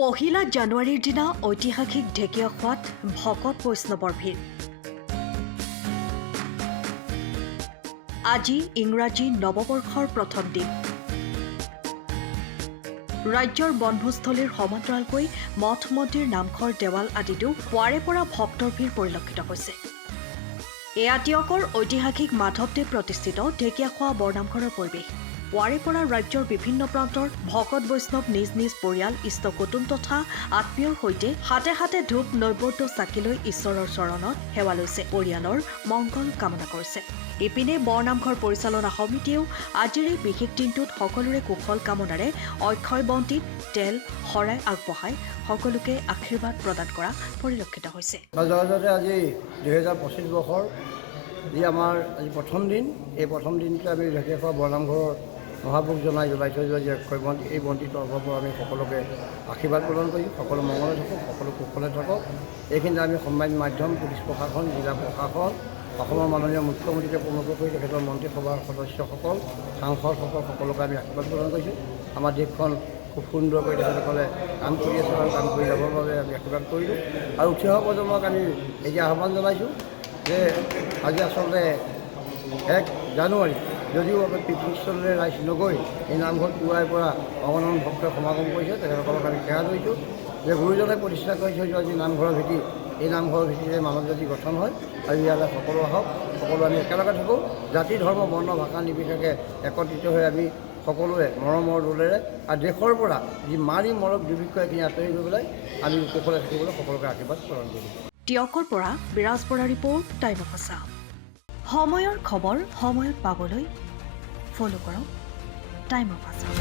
পহিলা জানুৱাৰীৰ দিনা ঐতিহাসিক ঢেকীয়াখোৱাত ভকত বৈষ্ণৱৰ ভিৰ। আজি ইংৰাজী নৱবৰ্ষৰ প্ৰথম দিন। ৰাজ্যৰ বনভোজস্থলীৰ সমান্তৰালকৈ মঠ মন্দিৰ নামঘৰ দেৱাল আদিতো পুৱাৰে পৰা ভক্তৰ ভিৰ পৰিলক্ষিত হৈছে। এয়া টিয়কৰ ঐতিহাসিক মাধৱদেৱ প্ৰতিষ্ঠিত ঢেকীয়াখোৱা বৰনামঘৰৰ পৰিৱেশ। পুৱাৰে পৰা ৰাজ্যৰ বিভিন্ন প্ৰান্তৰ ভকত বৈষ্ণৱ নিজ নিজ পৰিয়াল ইষ্ট কুটুম তথা আত্মীয়ৰ সৈতে হাতে হাতে ধূপ নৈবদ্য চাকি লৈ ঈশ্বৰৰ চৰণত সেৱা লৈছে, পৰিয়ালৰ মংগল কামনা কৰিছে। ইপিনে বৰনামঘৰ পৰিচালনা সমিতিয়েও আজিৰ এই বিশেষ দিনটোত সকলোৰে কুশল কামনাৰে অক্ষয় বন্তিত তেল শৰাই আগবঢ়াই সকলোকে আশীৰ্বাদ প্ৰদান কৰা পৰিলক্ষিত হৈছে। আজি 2025 বৰ্ষৰ যি আমাৰ আজি প্ৰথম দিন, এই প্ৰথম দিনটো আমি ঢেকীয়াখোৱা বৰনামঘৰৰ মহাপুৰুষ জনাই জ্বলাই থৈ যোৱা যি অক্ষয় বন্তি, এই বন্তিটোৰ অভাৱৰ আমি সকলোকে আশীৰ্বাদ প্ৰদান কৰি সকলো মংগলে থাকক, সকলো কুশলে থাকক। এইখিনিতে আমি সম্মানিত মাধ্যম, পুলিচ প্ৰশাসন, জিলা প্ৰশাসন, অসমৰ মাননীয় মুখ্যমন্ত্ৰীকে প্ৰমুখ কৰি তেখেতৰ মন্ত্ৰীসভাৰ সদস্যসকল, সাংসদসকল সকলোকে আমি আশীৰ্বাদ প্ৰদান কৰিছোঁ। আমাৰ দেশখন খুব সুন্দৰকৈ তেখেতসকলে কাম কৰি আছে আৰু কাম কৰি যাবৰ বাবে আমি আশীৰ্বাদ কৰিলোঁ। আৰু উঠি অহা প্ৰজন্মক আমি এতিয়া আহ্বান জনাইছোঁ যে আজি আচলতে 1 জানুৱাৰী যদিও আমি পিকনিকস্থলীলৈ ৰাইজ নগৈ এই নামঘৰত পুৱাৰে পৰা অগণন ভক্তই সমাগম কৰিছে, তেখেতসকলক আমি সেৱা কৰিছোঁ যে গুৰুজনে প্ৰতিষ্ঠা কৰি থৈ যোৱা যি নামঘৰৰ ভেটি, এই নামঘৰৰ ভেটিৰে মানৱ জাতি গঠন হয় আৰু ইয়ালৈ সকলো আহক, সকলো আমি একেলগে থাকোঁ, জাতি ধৰ্ম বৰ্ণ ভাষা নিৰ্বিশেষে একত্ৰিত হৈ আমি সকলোৱে মৰমৰ দোলেৰে আৰু দেশৰ পৰা যি মাৰি মৰক দুৰ্ভিক্ষ এইখিনি আঁতৰি গৈ পেলাই আমি কুশলে থাকিবলৈ সকলোকে আশীৰ্বাদ প্ৰদান কৰিম। টিয়কৰ পৰা বিৰাজ Bora report, time of Assam. সময়ৰ খবৰ সময়ত পাবলৈ ফ'ল' কৰক টাইম অফ আছাম।